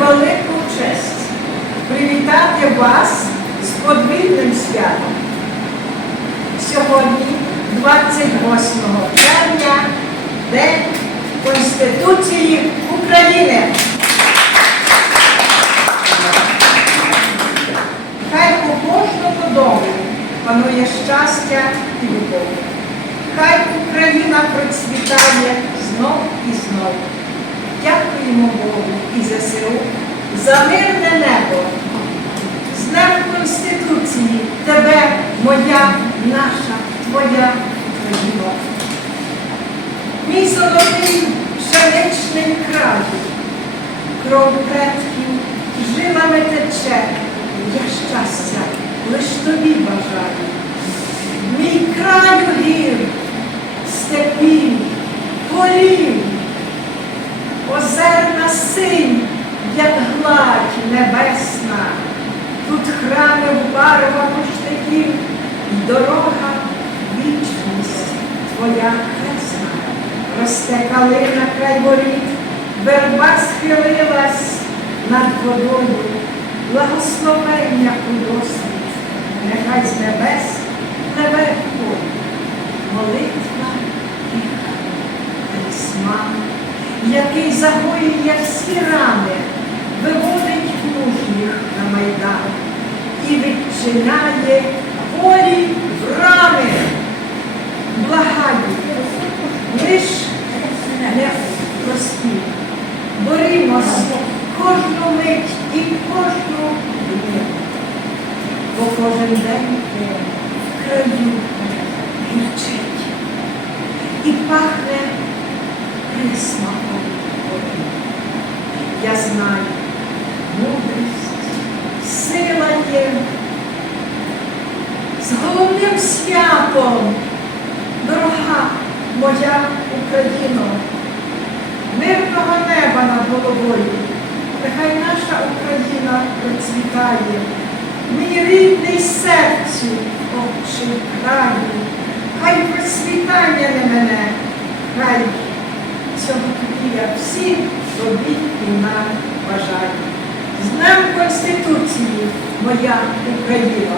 велику честь привітати вас з подвійним святом. Сьогодні, 28 червня, День Конституції України. Хай у кожному дому панує щастя і любов. Хай Україна процвітає знов і знов. Дякуємо Богу і ЗСУ за мирне небо. З Днем Конституції тебе, моя, наша, твоя Україна. Мій золотий пшеничний край, кров предків жилами тече, я щастя лиш тобі бажаю. Мій краю гір, степів, полів, озерна синь, як гладь небесна, тут храми в барвах штиків, і дорога вічність твоя хресна. Росте калина край воріт, верба схилилась над водою, благословення у досвід, нехай з небес пливе який загоює всі рани, виводить мужніх на майдан і відчиняє волі брами. Благаю, лиш не прості, борімось кожну мить і кожну дню, бо кожен день в краю гірчить і пахне присмаком води. Я знаю, мудрість, сила є. З головним святом, дорога моя Україно, мирного неба над головою, нехай наша Україна процвітає, мій рідний серцю, отче краю, хай процвітання не мене, хай цьому я всі робіть і нам бажаю. З Днем Конституції, моя Україна!